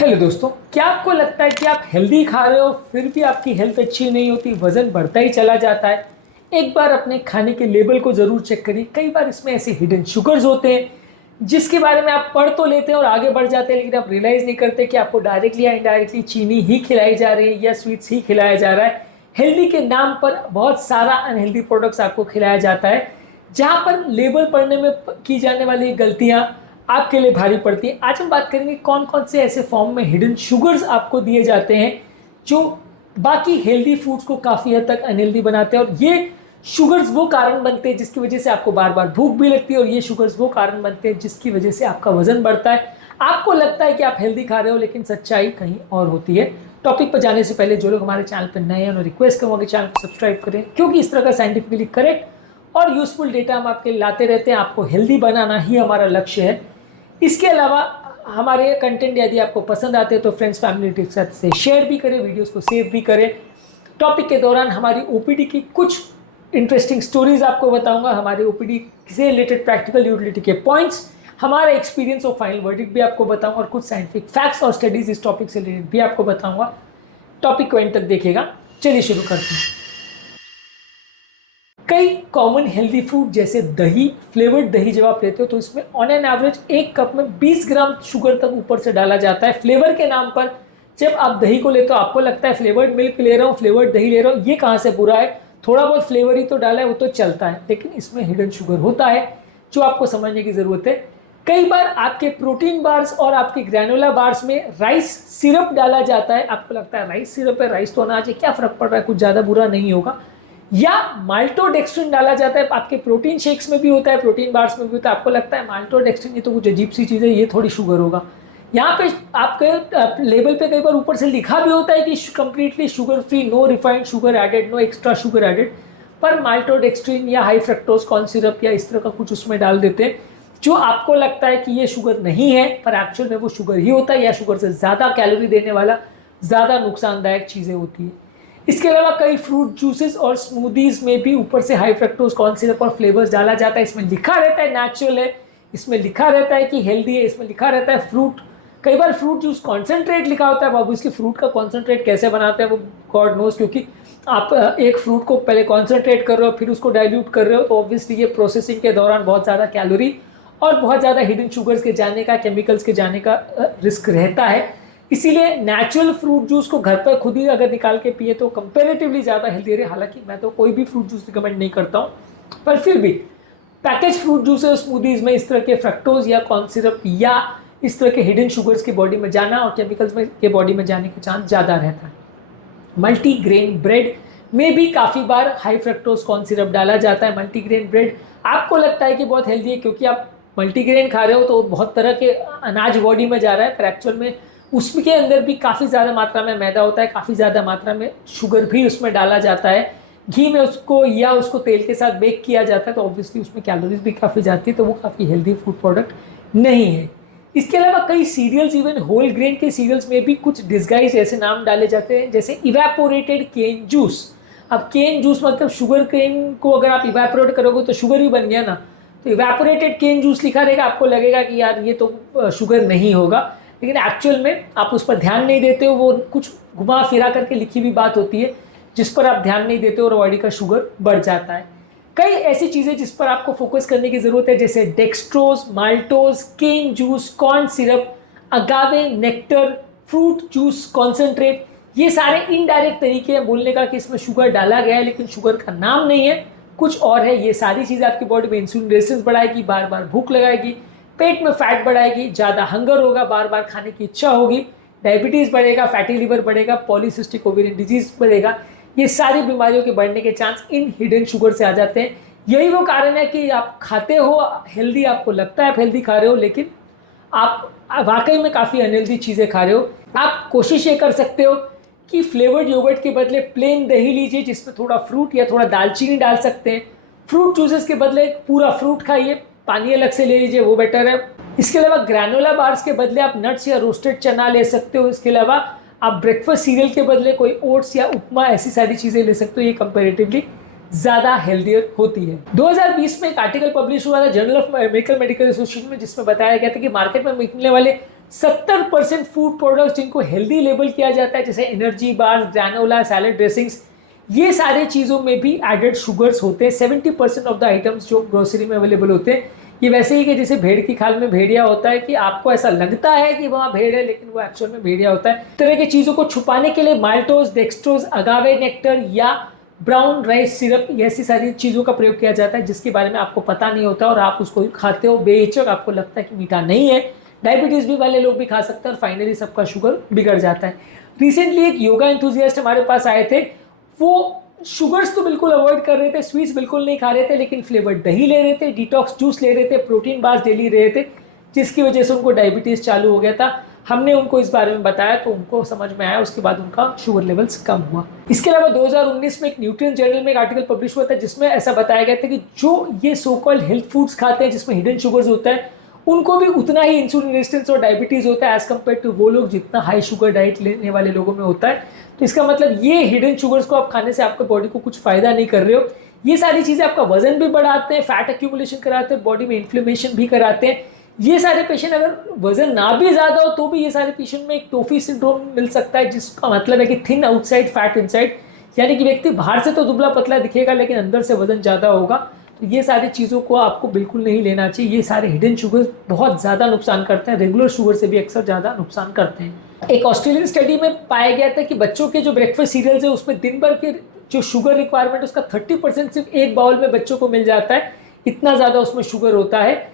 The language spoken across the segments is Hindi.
हेलो दोस्तों, क्या आपको लगता है कि आप हेल्दी खा रहे हो फिर भी आपकी हेल्थ अच्छी नहीं होती, वजन बढ़ता ही चला जाता है? एक बार अपने खाने के लेबल को जरूर चेक करिए। कई बार इसमें ऐसे हिडन शुगर्स होते हैं जिसके बारे में आप पढ़ तो लेते हैं और आगे बढ़ जाते हैं, लेकिन आप रियलाइज नहीं करते कि आपको डायरेक्टली या इनडायरेक्टली चीनी ही खिलाई जा रही है या स्वीट्स ही खिलाया जा रहा है। हेल्दी के नाम पर बहुत सारा अनहेल्दी प्रोडक्ट्स आपको खिलाया जाता है, जहां पर लेबल पढ़ने में की जाने वाली गलतियां आपके लिए भारी पड़ती है। आज हम बात करेंगे कौन कौन से ऐसे फॉर्म में हिडन शुगर्स आपको दिए जाते हैं जो बाकी हेल्दी फूड्स को काफी हद तक अनहेल्दी बनाते हैं। और ये शुगर्स वो कारण बनते हैं जिसकी वजह से आपको बार बार भूख भी लगती है, और ये शुगर्स वो कारण बनते हैं जिसकी वजह से आपका वजन बढ़ता है। आपको लगता है कि आप हेल्दी खा रहे हो, लेकिन सच्चाई कहीं और होती है। टॉपिक पर जाने से पहले जो लोग हमारे चैनल पर नए हैं उन्हें रिक्वेस्ट करूंगा कि चैनल को सब्सक्राइब करें, क्योंकि इस तरह का साइंटिफिकली करेक्ट और यूजफुल डेटा हम आपके लाते रहते हैं। आपको हेल्दी बनाना ही हमारा लक्ष्य है। इसके अलावा हमारे कंटेंट यदि आपको पसंद आते हैं तो फ्रेंड्स फैमिली के साथ से शेयर भी करें, वीडियोस को सेव भी करें। टॉपिक के दौरान हमारी ओपीडी की कुछ इंटरेस्टिंग स्टोरीज आपको बताऊंगा, हमारे ओपीडी से रिलेटेड प्रैक्टिकल यूटिलिटी के पॉइंट्स, हमारा एक्सपीरियंस और फाइनल वर्डिक्ट भी आपको बताऊंगा, और कुछ साइंटिफिक फैक्ट्स और स्टडीज इस टॉपिक से रिलेटेड भी आपको बताऊंगा। टॉपिक को एंड तक देखिएगा। चलिए शुरू करते हैं। कई कॉमन हेल्दी फूड जैसे दही, फ्लेवर्ड दही जब आप लेते हो तो इसमें ऑन एन एवरेज एक कप में 20 ग्राम शुगर तक ऊपर से डाला जाता है फ्लेवर के नाम पर। जब आप दही को लेते हो आपको लगता है फ्लेवर्ड मिल्क ले रहा हूँ, फ्लेवर्ड दही ले रहा हूँ, ये कहाँ से बुरा है, थोड़ा बहुत फ्लेवर ही तो डाला है, वो तो चलता है। लेकिन इसमें हिडन शुगर होता है जो आपको समझने की जरूरत है। कई बार आपके प्रोटीन बार्स और आपके ग्रैनुला बार्स में राइस सिरप डाला जाता है। आपको लगता है राइस सिरप है, राइस तो अनाज है, क्या फर्क पड़ रहा है, कुछ ज्यादा बुरा नहीं होगा। या माल्टोडेक्स्ट्रिन डाला जाता है, आपके प्रोटीन शेक्स में भी होता है, प्रोटीन बार्स में भी होता है। आपको लगता है माल्टोडेक्स्ट्रिन ये तो कुछ अजीब सी चीज़ है, ये थोड़ी शुगर होगा। यहाँ पे आपके लेबल पे कई बार ऊपर से लिखा भी होता है कि completely sugar free, no refined sugar added, no extra sugar added, पर माल्टोडेक्स्ट्रिन या हाई फ्रक्टोज कॉर्न सिरप या इस तरह का कुछ उसमें डाल देते हैं जो आपको लगता है कि ये शुगर नहीं है, पर एक्चुअल में वो शुगर ही होता है, या शुगर से ज़्यादा कैलोरी देने वाला, ज़्यादा नुकसानदायक चीज़ें होती है। इसके अलावा कई फ्रूट जूसेस और स्मूदीज में भी ऊपर से हाई फ्रक्टोज कॉर्न सिरप और फ्लेवर्स डाला जाता है। इसमें लिखा रहता है नेचुरल है, इसमें लिखा रहता है कि हेल्दी है, इसमें लिखा रहता है फ्रूट। कई बार फ्रूट जूस कॉन्सेंट्रेट लिखा होता है, बाबू इसके फ्रूट का कॉन्सेंट्रेट कैसे बनाते हैं वो गॉड नोज, क्योंकि आप एक फ्रूट को पहले कॉन्सेंट्रेट कर रहे हो फिर उसको डाइल्यूट कर रहे हो, तो ऑब्वियसली ये प्रोसेसिंग के दौरान बहुत ज़्यादा कैलोरी और बहुत ज़्यादा हिडन शुगर्स के जाने का, केमिकल्स के जाने का रिस्क रहता है। इसीलिए नेचुरल फ्रूट जूस को घर पर खुद ही अगर निकाल के पिए तो कंपैरेटिवली ज़्यादा हेल्दी रहे। हालांकि मैं तो कोई भी फ्रूट जूस रिकमेंड नहीं करता हूँ, पर फिर भी पैकेज फ्रूट जूस और स्मूदीज में इस तरह के फ्रक्टोज या कॉर्न सिरप या इस तरह के हिडन शुगर्स की बॉडी में जाना और केमिकल्स में के बॉडी में जाने का चांस ज़्यादा रहता है। मल्टीग्रेन ब्रेड में भी काफ़ी बार हाई फ्रक्टोज कॉर्न सिरप डाला जाता है। मल्टीग्रेन ब्रेड आपको लगता है कि बहुत हेल्दी है क्योंकि आप मल्टीग्रेन खा रहे हो, तो बहुत तरह के अनाज बॉडी में जा रहा है, पर एक्चुअल में उसके अंदर भी काफ़ी ज़्यादा मात्रा में मैदा होता है, काफ़ी ज़्यादा मात्रा में शुगर भी उसमें डाला जाता है। घी में उसको या उसको तेल के साथ बेक किया जाता है, तो ऑब्वियसली उसमें कैलोरीज भी काफ़ी जाती है, तो वो काफ़ी हेल्दी फूड प्रोडक्ट नहीं है। इसके अलावा कई सीरियल्स, इवन होल ग्रेन के सीरियल्स में भी कुछ डिस्गाइज ऐसे नाम डाले जाते हैं जैसे इवेपोरेटेड केन जूस। अब केन जूस मतलब शुगर केन को अगर आप इवेपोरेट करोगे तो शुगर ही बन गया ना, तो इवेपोरेटेड केन जूस लिखा रहेगा, आपको लगेगा कि यार ये तो शुगर नहीं होगा, लेकिन एक्चुअल में आप उस पर ध्यान नहीं देते हो। वो कुछ घुमा फिरा करके लिखी हुई बात होती है जिस पर आप ध्यान नहीं देते हो और बॉडी का शुगर बढ़ जाता है। कई ऐसी चीज़ें जिस पर आपको फोकस करने की ज़रूरत है जैसे dextrose, maltose, cane juice, corn syrup, agave nectar, fruit juice concentrate, ये सारे इनडायरेक्ट तरीके हैं बोलने का कि इसमें शुगर डाला गया है लेकिन शुगर का नाम नहीं है, कुछ और है। ये सारी चीज़ें आपकी बॉडी में इंसुलिन रेजिस्टेंस बढ़ाएगी, बार बार भूख लगाएगी, पेट में फैट बढ़ाएगी, ज़्यादा हंगर होगा, बार बार खाने की इच्छा होगी, डायबिटीज़ बढ़ेगा, फैटी लिवर बढ़ेगा, पॉलीसिस्टिक ओवेरियन डिजीज बढ़ेगा। ये सारी बीमारियों के बढ़ने के चांस इन हिडन शुगर से आ जाते हैं। यही वो कारण है कि आप खाते हो हेल्दी, आपको लगता है आप हेल्दी खा रहे हो, लेकिन आप वाकई में काफ़ी अनहेल्दी चीज़ें खा रहे हो। आप कोशिश ये कर सकते हो कि फ्लेवर्ड योगर्ट के बदले प्लेन दही लीजिए जिसमें थोड़ा फ्रूट या थोड़ा दालचीनी डाल सकते हैं। फ्रूट जूसेस के बदले पूरा फ्रूट खाइए, पानी अलग से ले लीजिए, वो बेटर है। इसके अलावा ग्रैनोला बार्स के बदले आप नट्स या रोस्टेड चना ले सकते हो। इसके अलावा आप ब्रेकफास्ट सीरियल के बदले कोई ओट्स या उपमा, ऐसी सारी चीज़ें ले सकते हो, ये कंपेरेटिवली ज़्यादा हेल्दियर होती है। 2020 में एक आर्टिकल पब्लिश हुआ था journal of American medical association में, जिसमें बताया गया था कि मार्केट में मिलने वाले 70% फूड प्रोडक्ट्स जिनको हेल्दी लेबल किया जाता है, जैसे energy bar, granola, salad dressings, ये सारे चीज़ों में भी एडेड शुगर्स होते हैं। 70% ऑफ द आइटम्स जो ग्रोसरी में अवेलेबल होते हैं, ये वैसे ही कि जैसे भेड़ की खाल में भेड़िया होता है, कि आपको ऐसा लगता है कि वहाँ भेड़ है लेकिन वो एक्चुअल में भेड़िया होता है। इस तरह की चीज़ों को छुपाने के लिए माल्टोज, डेक्सट्रोज, अगावे नेक्टर या ब्राउन राइस सिरप, ऐसी सारी चीज़ों का प्रयोग किया जाता है जिसके बारे में आपको पता नहीं होता और आप उसको खाते हो बेहिचक, आपको लगता है कि मीठा नहीं है। डायबिटीज़ भी वाले लोग भी खा सकते हैं और फाइनली सबका शुगर बिगड़ जाता है। रिसेंटली एक योगा एंथुजियास्ट हमारे पास आए थे, वो शुगर्स तो बिल्कुल अवॉइड कर रहे थे, स्वीट्स बिल्कुल नहीं खा रहे थे, लेकिन फ्लेवर्ड दही ले रहे थे, डिटॉक्स जूस ले रहे थे, प्रोटीन बार्स डेली ले रहे थे, जिसकी वजह से उनको डायबिटीज़ चालू हो गया था। हमने उनको इस बारे में बताया तो उनको समझ में आया, उसके बाद उनका शुगर लेवल्स कम हुआ। इसके अलावा 2019 में एक न्यूट्रिएंट जर्नल में एक आर्टिकल पब्लिश हुआ था जिसमें ऐसा बताया गया था कि जो ये सो कॉल्ड हेल्थ फूड्स खाते हैं जिसमें हिडन शुगर्स होता है, उनको भी उतना ही इंसुलिन रेजिस्टेंस और डायबिटीज़ होता है एज कम्पेयर टू वो लोग जितना हाई शुगर डाइट लेने वाले लोगों में होता है। तो इसका मतलब ये हिडन शुगर्स को आप खाने से आपके बॉडी को कुछ फ़ायदा नहीं कर रहे हो। ये सारी चीज़ें आपका वजन भी बढ़ाते हैं, फैट एक्यूमुलेशन कराते हैं, बॉडी में इन्फ्लेमेशन भी कराते हैं। ये सारे पेशेंट अगर वजन ना भी ज़्यादा हो तो भी ये सारे पेशेंट में एक टोफी सिंड्रोम मिल सकता है, जिसका मतलब है कि थिन आउटसाइड फैट इनसाइड, यानी कि व्यक्ति बाहर से तो दुबला पतला दिखेगा लेकिन अंदर से वजन ज़्यादा होगा। तो ये सारी चीज़ों को आपको बिल्कुल नहीं लेना चाहिए। ये सारे हिडन शुगर बहुत ज़्यादा नुकसान करते हैं, रेगुलर शुगर से भी अक्सर ज़्यादा नुकसान करते हैं। एक ऑस्ट्रेलियन स्टडी में पाया गया था कि बच्चों के जो ब्रेकफास्ट सीरियल्स है उसमें दिन भर के जो शुगर रिक्वायरमेंट उसका 30% सिर्फ एक बाउल में बच्चों को मिल जाता है, इतना ज़्यादा उसमें शुगर होता है।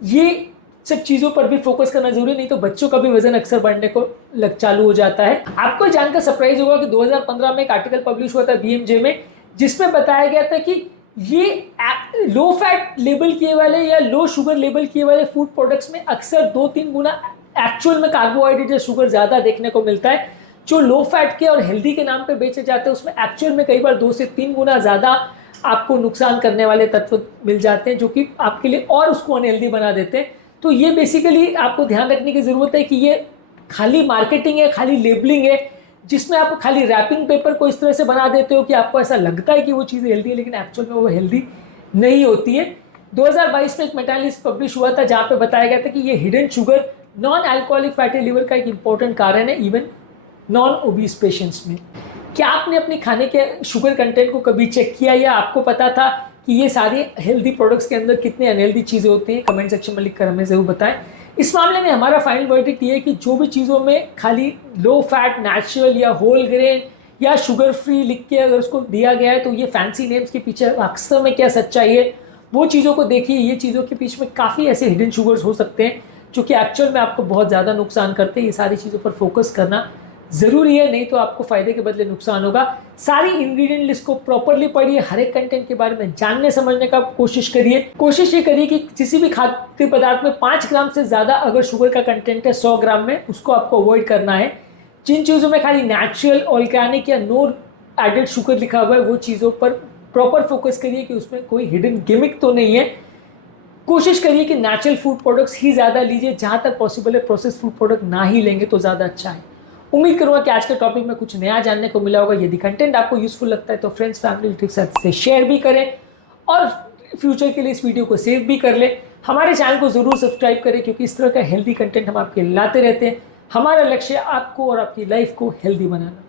ये सब चीज़ों पर भी फोकस करना जरूरी, नहीं तो बच्चों का भी वजन अक्सर बढ़ने को चालू हो जाता है। आपको जानकर सरप्राइज होगा कि 2015 में एक आर्टिकल पब्लिश हुआ था बीएमजे में, जिसमें बताया गया था कि ये लो फैट लेबल किए वाले या लो शुगर लेबल किए वाले फूड प्रोडक्ट्स में अक्सर 2-3 गुना एक्चुअल में कार्बोहाइड्रेट या शुगर ज़्यादा देखने को मिलता है। जो लो फैट के और हेल्दी के नाम पे बेचे जाते हैं उसमें एक्चुअल में कई बार 2 से 3 गुना ज़्यादा आपको नुकसान करने वाले तत्व मिल जाते हैं, जो कि आपके लिए और उसको अनहेल्दी बना देते हैं। तो ये बेसिकली आपको ध्यान रखने की ज़रूरत है कि ये खाली मार्केटिंग है, खाली लेबलिंग है, जिसमें आप खाली रैपिंग पेपर को इस तरह से बना देते हो कि आपको ऐसा लगता है कि वो चीज़ हेल्दी है लेकिन एक्चुअल में वो हेल्दी नहीं होती है। 2022 में एक मेटालिस्ट पब्लिश हुआ था जहाँ पे बताया गया था कि ये hidden sugar non alcoholic fatty liver का एक इंपॉर्टेंट कारण है इवन नॉन ओबीस पेशेंट्स में। क्या आपने अपने खाने के शुगर कंटेंट को कभी चेक किया या आपको पता था कि ये सारे हेल्दी प्रोडक्ट्स के अंदर कितने अनहेल्दी चीज़ें होती हैं? कमेंट सेक्शन में लिखकर हमें ज़रूर बताएं। इस मामले में हमारा फाइनल वर्डिक्ट ये है कि जो भी चीज़ों में खाली लो फैट, नेचुरल या होल ग्रेन या शुगर फ्री लिख के अगर उसको दिया गया है तो ये फैंसी नेम्स के पीछे अक्सर में क्या सच्चाई है वो चीज़ों को देखिए। ये चीज़ों के पीछे में काफ़ी ऐसे हिडन शुगर्स हो सकते हैं जो कि एक्चुअल में आपको बहुत ज़्यादा नुकसान करते हैं। ये सारी चीज़ों पर फोकस करना ज़रूरी है, नहीं तो आपको फ़ायदे के बदले नुकसान होगा। सारी इंग्रेडिएंट लिस्ट को प्रॉपरली पढ़िए, हर एक कंटेंट के बारे में जानने समझने का कोशिश करिए। कोशिश ये करिए कि किसी भी खाद्य पदार्थ में 5 ग्राम से ज़्यादा अगर शुगर का कंटेंट है 100 ग्राम में, उसको आपको अवॉइड करना है। जिन चीज़ों में खाली नेचुरल, ऑर्गेनिक या नो एडेड शुगर लिखा हुआ है वो चीज़ों पर प्रॉपर फोकस करिए कि उसमें कोई हिडन गिमिक तो नहीं है। कोशिश करिए कि नेचुरल फूड प्रोडक्ट्स ही ज़्यादा लीजिए, जहाँ तक पॉसिबल है प्रोसेस फूड प्रोडक्ट ना ही लेंगे तो ज़्यादा अच्छा है। उम्मीद करूँगा कि आज के टॉपिक में कुछ नया जानने को मिला होगा। यदि कंटेंट आपको यूजफुल लगता है तो फ्रेंड्स, फैमिली के साथ से शेयर भी करें और फ्यूचर के लिए इस वीडियो को सेव भी कर लें। हमारे चैनल को ज़रूर सब्सक्राइब करें क्योंकि इस तरह का हेल्दी कंटेंट हम आपके लाते रहते हैं। हमारा लक्ष्य है आपको और आपकी लाइफ को हेल्दी बनाना।